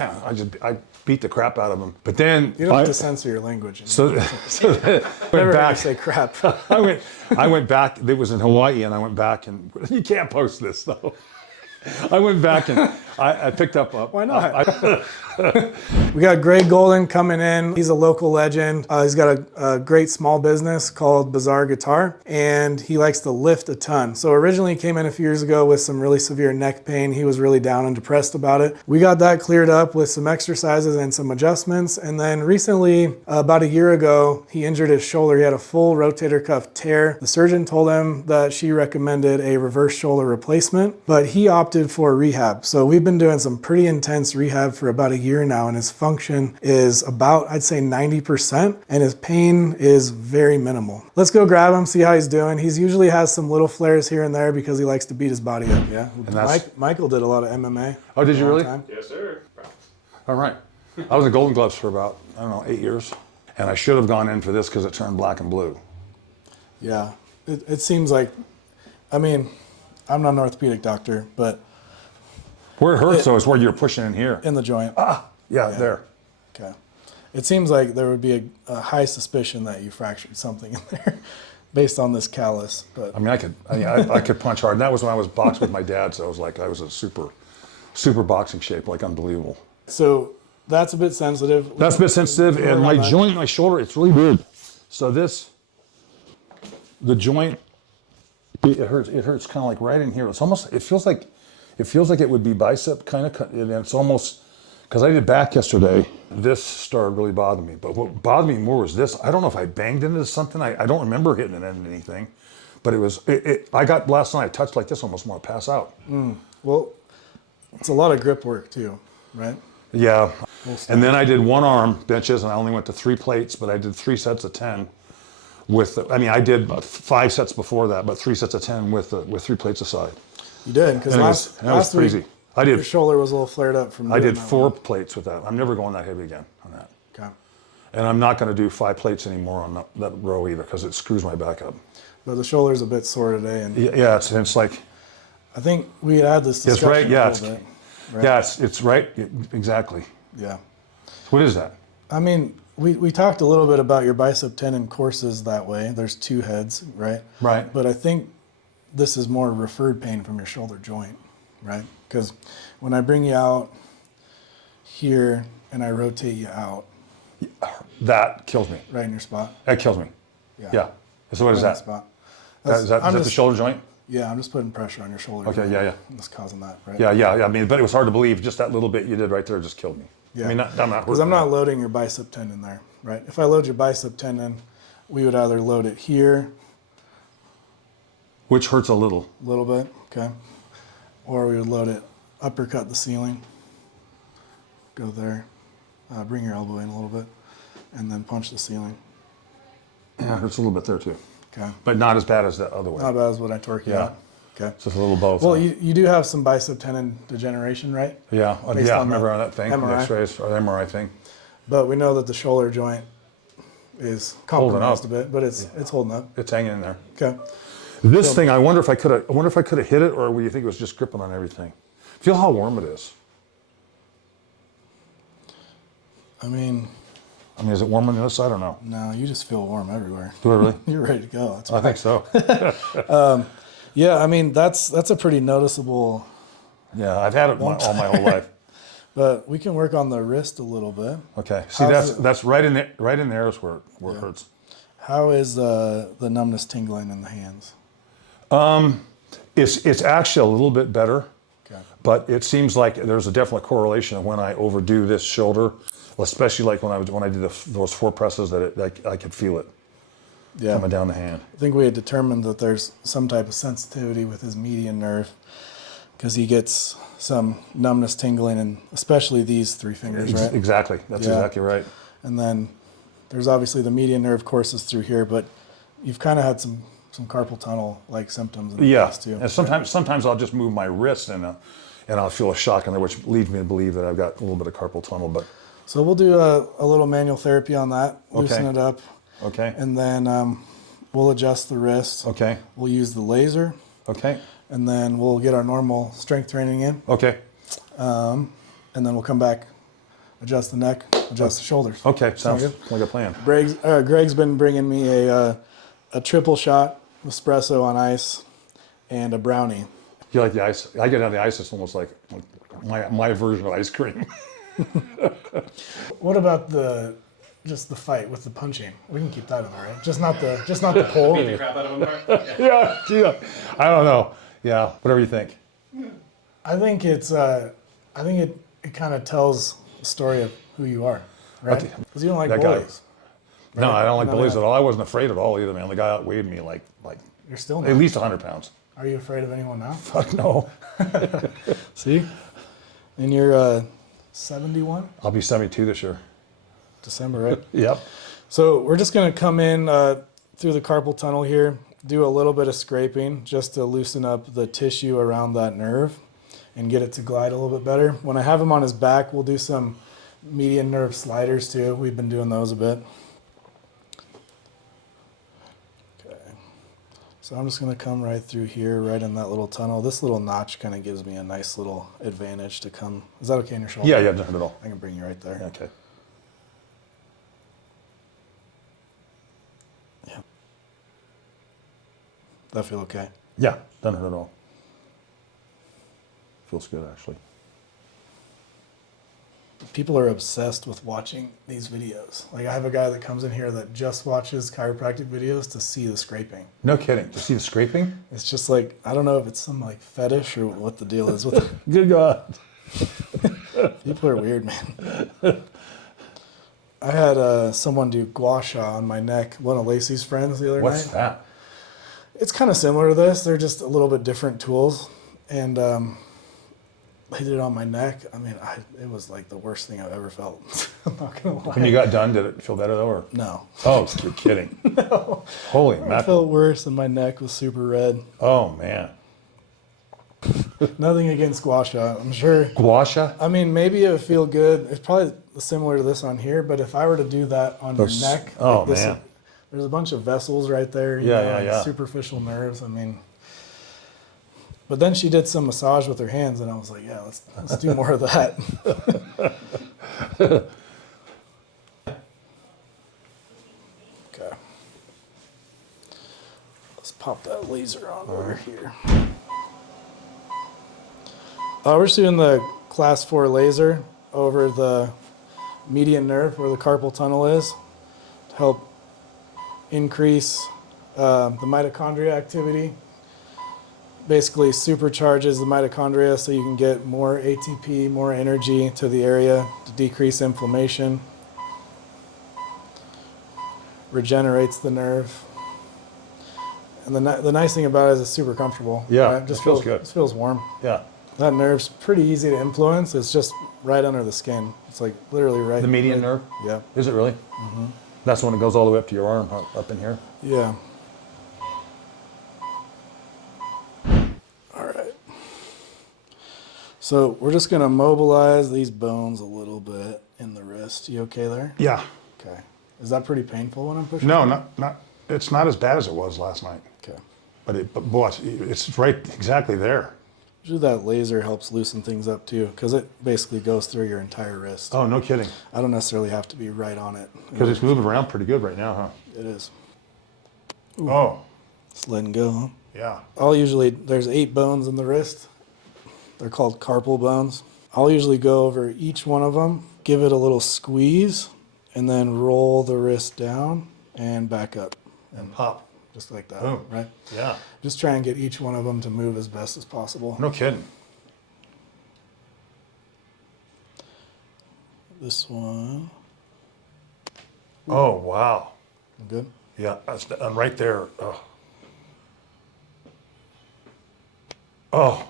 I beat the crap out of him. But then You don't have to censor your language. so I went back. Say crap. I went back. It was in Hawaii, and I went back, and you can't post this though. I went back and I picked up a. Why not? We got Greg Golden coming in. He's a local legend. He's got a great small business called Bizzare Guitar, and he likes to lift a ton. So originally he came in a few years ago with some really severe neck pain. He was really down and depressed about it. We got that cleared up with some exercises and some adjustments. And then recently, about a year ago, he injured his shoulder. He had a full rotator cuff tear. The surgeon told him that she recommended a reverse shoulder replacement, but he opted for rehab. So we've been doing some pretty intense rehab for about a year now, and his function is about, I'd say 90%, and his pain is very minimal. Let's go grab him, see how he's doing. He's usually has some little flares here and there because he likes to beat his body up. Yeah. Michael did a lot of MMA. Oh, did you really? Yes, sir. All right. I was in Golden Gloves for about, I don't know, 8 years. And I should have gone in for this because it turned black and blue. Yeah. It seems like, I mean, I'm not an orthopedic doctor, but where it hurts, though, is where you're pushing in here. in the joint. Yeah, there. Okay. It seems like there would be a high suspicion that you fractured something in there based on this callus. But I mean, I could punch hard. And that was when I was boxing with my dad, so I was a super boxing shape, like unbelievable. So that's a bit sensitive. That's a bit sensitive, and my joint, my shoulder, it's really weird. So the joint, it hurts kind of like right in here. It's almost, it feels like it would be bicep kind of, and it's almost, because I did back yesterday, this started really bothering me. But what bothered me more was this. I don't know if I banged into something. I don't remember hitting it into anything, but I got last night, I touched like this, almost want to pass out. Well, it's a lot of grip work too, right? Yeah. And then I did one arm benches, and I only went to 3 plates, but I did 3 sets of 10 I did 5 sets before that, but 3 sets of 10 with 3 plates aside. You did, because last crazy. week, your shoulder was a little flared up from doing I did that 4 one. plates with that. I'm never going that heavy again on that. Okay. And I'm not going to do 5 plates anymore on that row either, because it screws my back up. But the shoulder's a bit sore today. And yeah, it's like... I think we had this discussion right, yeah, a little bit. Right? Yeah, it's right, exactly. Yeah. What is that? I mean, we talked a little bit about your bicep tendon courses that way. There's 2 heads, right? Right. But I think this is more referred pain from your shoulder joint, right? Because when I bring you out here and I rotate you out. That kills me. Right in your spot? That kills me. Yeah. So what is that? Spot. Is that the shoulder joint? Yeah, I'm just putting pressure on your shoulder. Okay, yeah. That's causing that, right? Yeah. I mean, but it was hard to believe. Just that little bit you did right there just killed me. Yeah. I mean, I'm not. Because I'm not loading your bicep tendon there, right? If I load your bicep tendon, we would either load it here. Which hurts a little. A little bit, okay. Or we would load it, uppercut the ceiling. Go there. Bring your elbow in a little bit. And then punch the ceiling. Yeah, it hurts a little bit there too. Okay. But not as bad as the other way. Not bad as what I torque you out. Okay. Just a little both. Well, you do have some bicep tendon degeneration, right? Yeah, I remember on that thing, MRI. the X-rays or the MRI thing. But we know that the shoulder joint is compromised a bit, but it's holding up. It's hanging in there. Okay. This thing, I wonder if I could have hit it, or would you think it was just gripping on everything? Feel how warm it is. I mean, is it warm on the other side? I don't know. No, you just feel warm everywhere. Do I really? You're ready to go. That's I think so. Yeah, I mean, that's a pretty noticeable. Yeah, I've had it all my whole life. But we can work on the wrist a little bit. Okay. See, that's right in there. Right in there is where it hurts. How is the numbness tingling in the hands? It's actually a little bit better. Okay. But it seems like there's a definite correlation of when I overdo this shoulder, especially like when I did those 4 presses, that I could feel it coming down the hand. I think we had determined that there's some type of sensitivity with his median nerve, because he gets some numbness tingling, and especially these 3 fingers, right? Exactly. That's exactly right. And then there's obviously the median nerve courses through here, but you've kind of had some carpal tunnel like symptoms in the past too. And sometimes I'll just move my wrist and I'll feel a shock in there, which leads me to believe that I've got a little bit of carpal tunnel. But so we'll do a little manual therapy on that, loosen it up. Okay. And then we'll adjust the wrist. Okay. We'll use the laser. Okay. And then we'll get our normal strength training in. Okay. And then we'll come back adjust the neck, adjust the shoulders. Okay, sounds good? like a plan. Greg's been bringing me a triple shot espresso on ice and a brownie. You like the ice? I get on the ice. It's almost like my version of ice cream. What about just the fight with the punching? We can keep that in there, right? Just not the pole. Beat the crap out of him, Mark. Yeah. I don't know. Yeah, whatever you think. I think it kind of tells the story of who you are, right? Okay. Because you don't like That guy. bullies. No, I don't like None of bullies that. at all. I wasn't afraid at all either, man. The guy outweighed me like You're still at not. least 100 pounds. Are you afraid of anyone now? Fuck no. See? And you're 71? I'll be 72 this year. December, right? Yep. So we're just going to come in through the carpal tunnel here, do a little bit of scraping just to loosen up the tissue around that nerve and get it to glide a little bit better. When I have him on his back, we'll do some median nerve sliders too. We've been doing those a bit. Okay. So I'm just going to come right through here, right in that little tunnel. This little notch kind of gives me a nice little advantage to come. Is that okay in your shoulder? Yeah, nothing at all. I can bring you right there. Okay. That feel okay? Yeah, doesn't hurt at all. Feels good, actually. People are obsessed with watching these videos. Like I have a guy that comes in here that just watches chiropractic videos to see the scraping. No kidding. To see the scraping? It's just like, I don't know if it's some like fetish or what the deal is with it. Good God. People are weird, man. I had someone do gua sha on my neck, one of Lacey's friends the other What's night. that? It's kind of similar to this. They're just a little bit different tools. And they did it on my neck. I mean, it was like the worst thing I've ever felt. I'm not going to lie. When you got done, did it feel better though? Or? No. Oh, you're kidding. No. Holy It mackerel. felt worse and my neck was super red. Oh, man. Nothing against gua sha, I'm sure. Gua sha? I mean, maybe it would feel good. It's probably similar to this on here, but if I were to do that on your Those- neck, oh, like this, man. there's a bunch of vessels right there. You Yeah, know, yeah, and yeah. superficial nerves. I mean, but then she did some massage with her hands, and I was like, yeah, let's do more of that. Okay. Let's pop that laser on over here. We're just doing the class 4 laser over the median nerve where the carpal tunnel is to help increase the mitochondria activity. Basically supercharges the mitochondria so you can get more ATP, more energy to the area to decrease inflammation. Regenerates the nerve. And the nice thing about it is it's super comfortable. Yeah, right? it feels good. It feels warm. Yeah. That nerve's pretty easy to influence. It's just right under the skin. It's like literally right. The median nerve? Yeah. Is it really? Mm-hmm. That's the one that goes all the way up to your arm, up in here? Yeah. All right. So we're just going to mobilize these bones a little bit in the wrist. You okay there? Yeah. Okay. Is that pretty painful when I'm pushing? No, not. It's not as bad as it was last night. Okay. But boy, it's right exactly there. Usually that laser helps loosen things up too, because it basically goes through your entire wrist. Oh, no kidding. I don't necessarily have to be right on it. Because it's moving around pretty good right now, huh? It is. Oh, Just letting go, huh? yeah. There's 8 bones in the wrist. They're called carpal bones. I'll usually go over each one of them, give it a little squeeze, and then roll the wrist down and back up. And pop. Just like that, Boom. right? Yeah. Just try and get each one of them to move as best as possible. No kidding. This one. Oh, wow. Good? Yeah, I'm right there. Oh. Oh.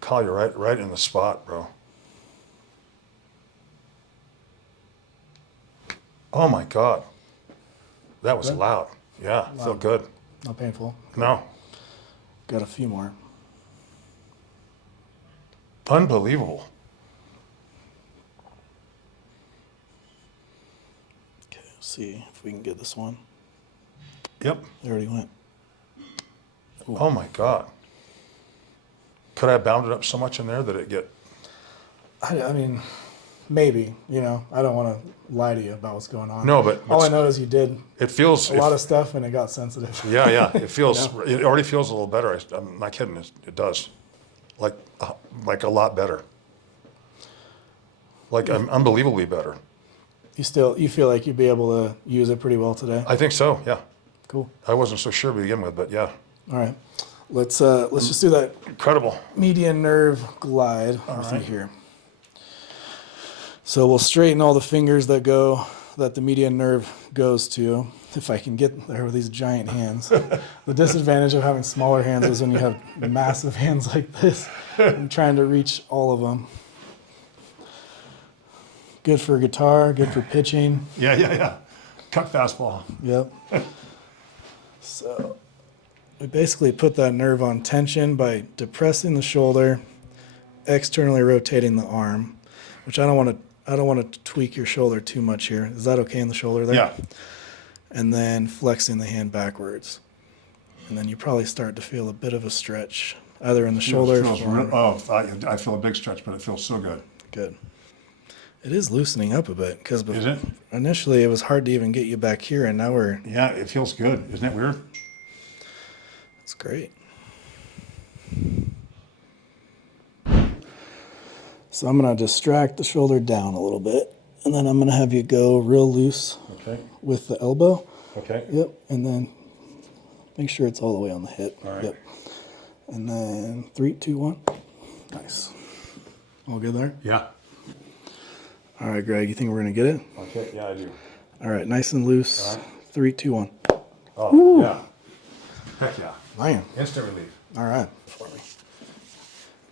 Kyle, you're right in the spot, bro. Oh my God. That was Good? loud. Yeah, felt good. Not painful. No. Got a few more. Unbelievable. Okay, let's see if we can get this one. Yep. It already went. Oh my God. Could I have bounded up so much in there that it get... I mean, Maybe, you know, I don't want to lie to you about what's going on. No, but all I know is you did it feels a lot of stuff and it got sensitive. Yeah, it feels. It already feels a little better. I'm not kidding. It does, like a lot better. Like unbelievably better. You feel like you'd be able to use it pretty well today? I think so. Yeah. Cool. I wasn't so sure to begin with, but yeah. All right. Let's just do that Incredible. median nerve glide through here. So we'll straighten all the fingers that the median nerve goes to, if I can get there with these giant hands. The disadvantage of having smaller hands is when you have massive hands like this and trying to reach all of them. Good for guitar, good for pitching. Yeah. Cut fastball. Yep. So we basically put that nerve on tension by depressing the shoulder, externally rotating the arm, which I don't want to tweak your shoulder too much here. Is that okay in the shoulder there? Yeah. And then flexing the hand backwards. And then you probably start to feel a bit of a stretch, either in the shoulder or... I feel a big stretch, but it feels so good. Good. It is loosening up a bit, because Is it? Initially it was hard to even get you back here, and now we're... Yeah, it feels good. Isn't it weird? It's great. So I'm going to distract the shoulder down a little bit, and then I'm going to have you go real loose with the elbow. Okay. Yep, and then make sure it's all the way on the hip. All right. Yep. And then 3, 2, 1. Nice. All good there? Yeah. All right, Greg, you think we're going to get it? Okay, yeah, I do. All right, nice and loose. All right. 3, 2, 1. Oh, Woo. yeah. Heck yeah. Man. Instant relief. All right. For me.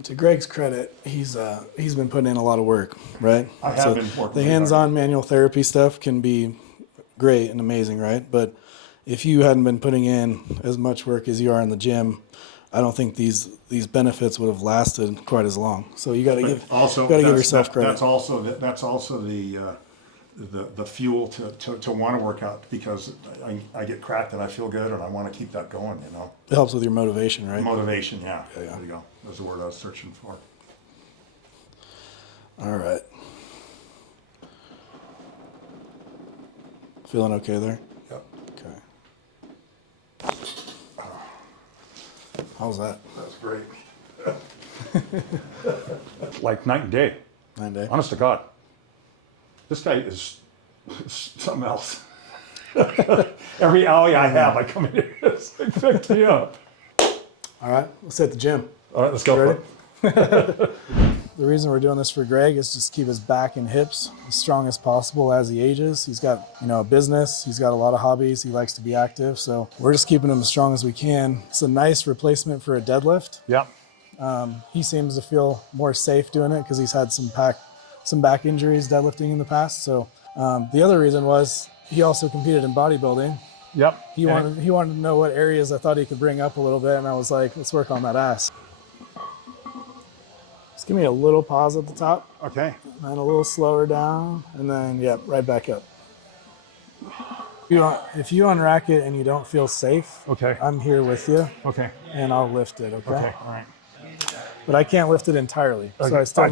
To Greg's credit, he's been putting in a lot of work, right? I have been working. The hands-on manual therapy stuff can be great and amazing, right? But if you hadn't been putting in as much work as you are in the gym, I don't think these benefits would have lasted quite as long. So you got to give yourself credit. That's also the fuel to want to work out, because I get cracked and I feel good and I want to keep that going. You know. It helps with your motivation, right? Motivation, yeah. There you go. That's the word I was searching for. All right. Feeling okay there? Yep. Okay. How's that? That's great. Like night and day. Night and day. Honest to God. This guy is something else. Every alley I have, I come in here, it's like, pick me up. All right, let's hit the gym. All right, let's go for it. The reason we're doing this for Greg is just keep his back and hips as strong as possible as he ages. He's got, a business. He's got a lot of hobbies. He likes to be active. So we're just keeping him as strong as we can. It's a nice replacement for a deadlift. Yeah. He seems to feel more safe doing it because he's had some back injuries deadlifting in the past. So the other reason was he also competed in bodybuilding. Yep. He wanted to know what areas I thought he could bring up a little bit, and I was like, let's work on that ass. Just give me a little pause at the top. Okay. And a little slower down, and then, right back up. If you unrack it and you don't feel safe, Okay. I'm here with you. Okay. And I'll lift it, okay? Okay. All right. But I can't lift it entirely, so I still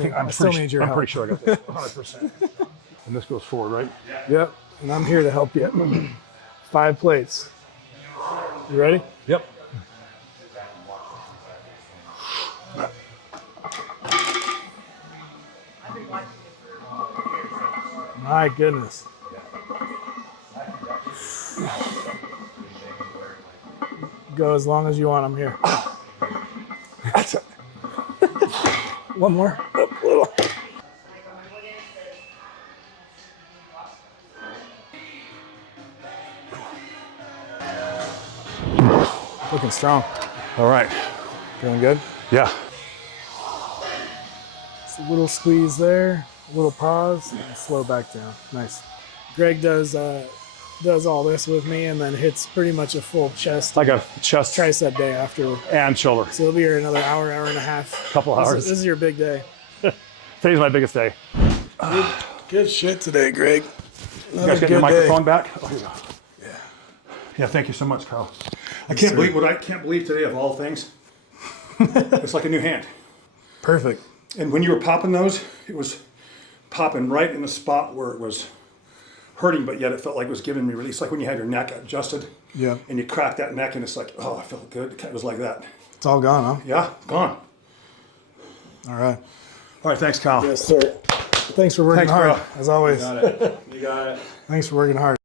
need your help. I'm pretty sure I got this 100%. And this goes forward, right? Yep, and I'm here to help you. 5 plates. You ready? Yep. My goodness. Go as long as you want. I'm here. One more. Up a little. Looking strong. All right. Feeling good? Yeah. Just a little squeeze there, a little pause, and slow back down. Nice. Greg does all this with me and then hits pretty much a full chest, Like a chest tricep day after. and shoulder. So he'll be here another hour and a half. Couple hours. This is your big day. Today's my biggest day. Good shit today, Greg. You guys get your microphone back? Oh, here you go. Yeah, thank you so much, Carl. I can't believe today, of all things, it's like a new hand. Perfect. And when you were popping those, it was popping right in the spot where it was hurting, but yet it felt like it was giving me release. Like when you had your neck adjusted, Yeah. and you crack that neck, and it's like, oh, I felt good. It was like that. It's all gone, huh? Yeah, gone. All right. All right, thanks, Kyle. Yes, sir. Thanks for working Thanks, hard, bro. as always. You got it. You got it. Thanks for working hard.